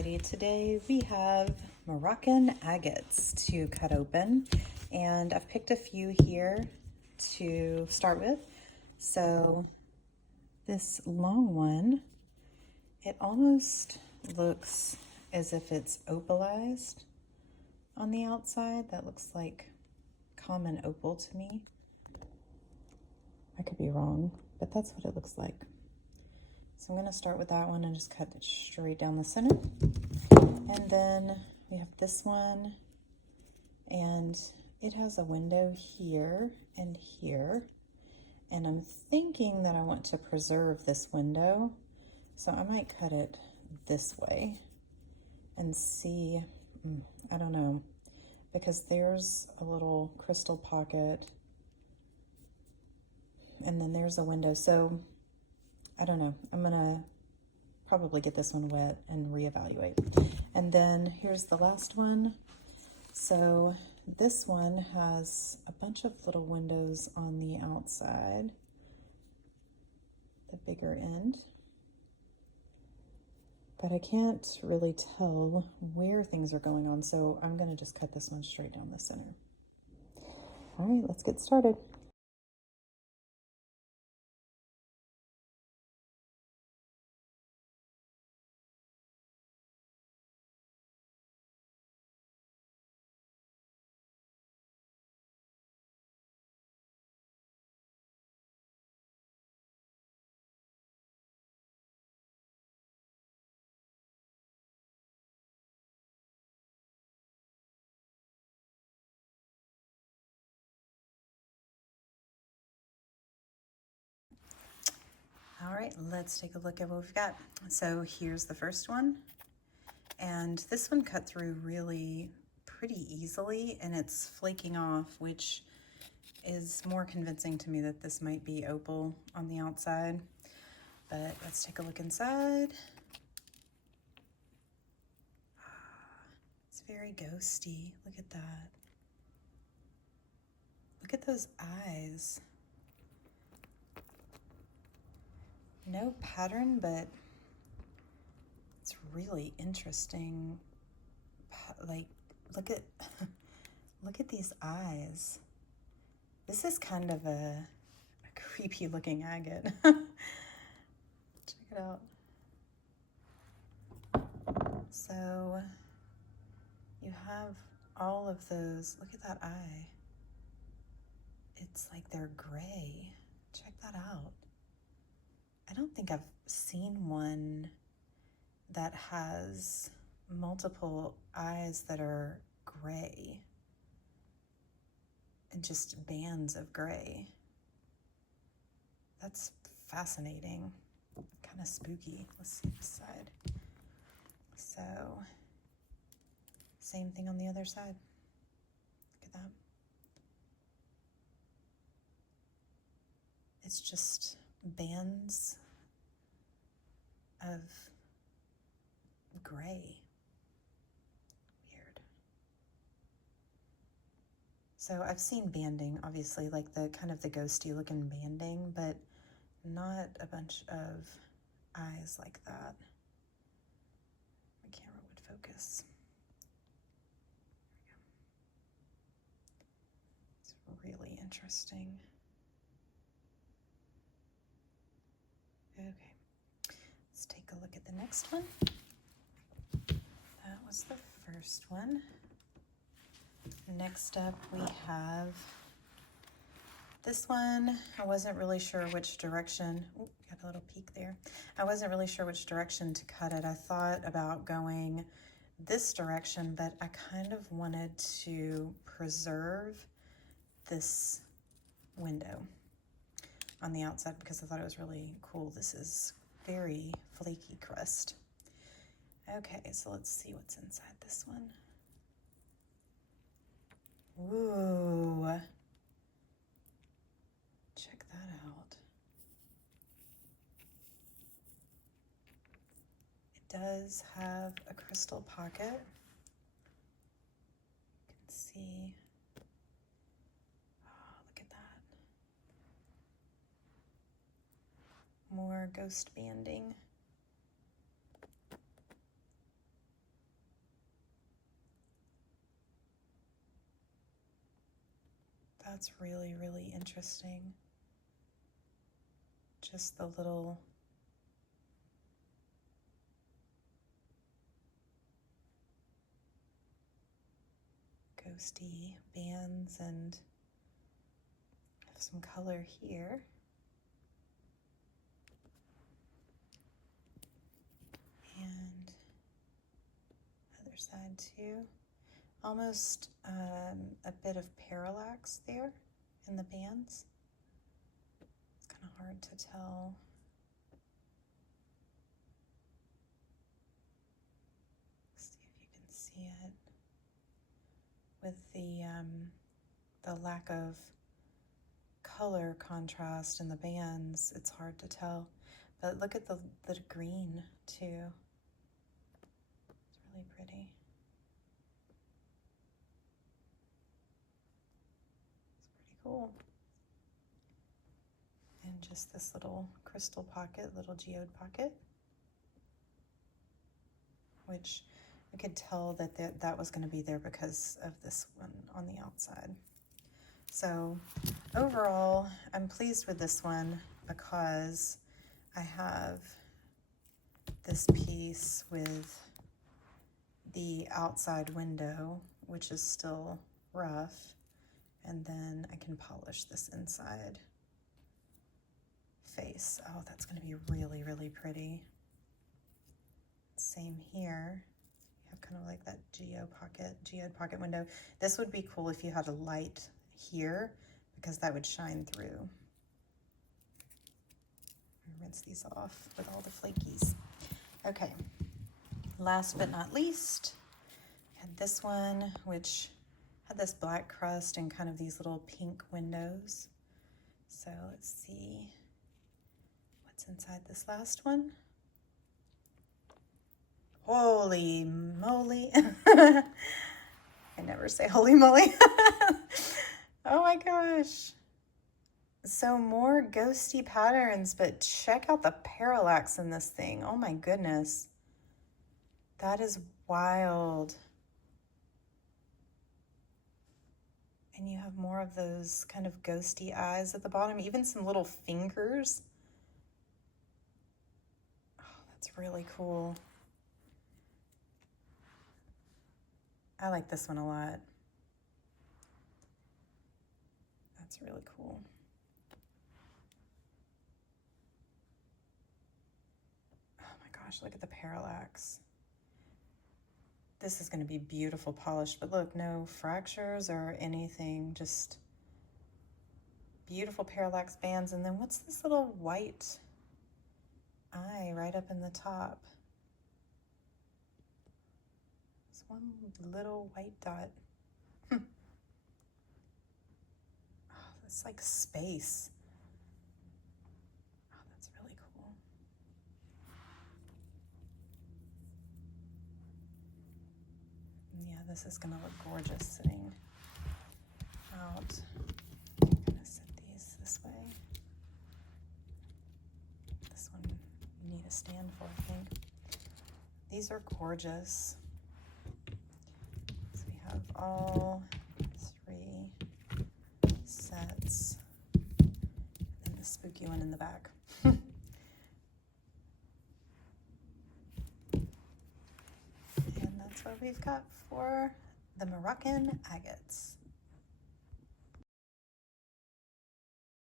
Alrighty, today we have Moroccan agates to cut open, and I've picked a few here to start with. So this long one, it almost looks as if it's opalized on the outside. That looks like common opal to me. I could be wrong, but that's what it looks like. So I'm going to start with that one and just cut it straight down the center. And then we have this one, and it has a window here and here. And I'm thinking that I want to preserve this window, so I might cut it this way and see, I don't know, because there's a little crystal pocket and then there's a window. So I don't know, I'm gonna probably get this one wet and reevaluate. And then here's the last one. So this one has a bunch of little windows on the outside, the bigger end, but I can't really tell where things are going on, so I'm gonna just cut this one straight down the center. All right, let's get started. All right, let's take a look at what we've got. So here's the first one, and this one cut through really pretty easily, and it's flaking off, which is more convincing to me that this might be opal on the outside. But let's take a look inside. It's very ghosty. Look at that. Look at those eyes. No pattern, but it's really interesting. Like, look at look at these eyes. This is kind of a creepy looking agate. Check it out. So you have all of those. Look at that eye. It's like they're gray. Check that out. I don't think I've seen one that has multiple eyes that are gray and just bands of gray. That's fascinating, kind of spooky. Let's see this side. So, same thing on the other side. Look at that. It's just bands of gray. Weird. So I've seen banding, obviously, like the kind of the ghosty looking banding, but not a bunch of eyes like that. My camera would focus. There we go. It's really interesting. Okay, let's take a look at the next one. That was the first one. Next up we have this one. I wasn't really sure which direction. Ooh, got a little peek there. I wasn't really sure which direction to cut it. I thought about going this direction, but I kind of wanted to preserve this window on the outside because I thought it was really cool. This is very flaky crust. Okay, so let's see what's inside this one. Ooh, check that out. It does have a crystal pocket. You can see, oh, look at that. More ghost banding. That's really, really interesting. Just the little ghosty bands, and have some color here. And other side too. Almost a bit of parallax there in the bands. It's kind of hard to tell. See if you can see it. With the lack of color contrast in the bands, it's hard to tell. But look at the green too. It's really pretty. It's pretty cool. And just this little crystal pocket, little geode pocket, which I could tell that that was going to be there because of this one on the outside. So overall, I'm pleased with this one because I have this piece with the outside window, which is still rough, and then I can polish this inside face. Oh, that's going to be really, really pretty. Same here. You have kind of like that geode pocket window. This would be cool if you had a light here, because that would shine through. Rinse these off with all the flakies. Okay, last but not least, I had this one, which had this black crust and kind of these little pink windows. So let's see what's inside this last one. Holy moly. I never say holy moly. Oh my gosh. So more ghosty patterns, but check out the parallax in this thing. Oh my goodness. That is wild. And you have more of those kind of ghosty eyes at the bottom, even some little fingers. Oh, that's really cool. I like this one a lot. That's really cool. Oh my gosh, look at the parallax. This is going to be beautiful polished, but look, no fractures or anything, just beautiful parallax bands. And then what's this little white eye right up in the top? It's one little white dot. Oh, that's like space. Oh, that's really cool. Yeah, this is gonna look gorgeous sitting out. I'm gonna set these this way. This one you need a stand for, I think. These are gorgeous. So we have all 3 sets, and the spooky one in the back. And that's what we've got for the Moroccan agates.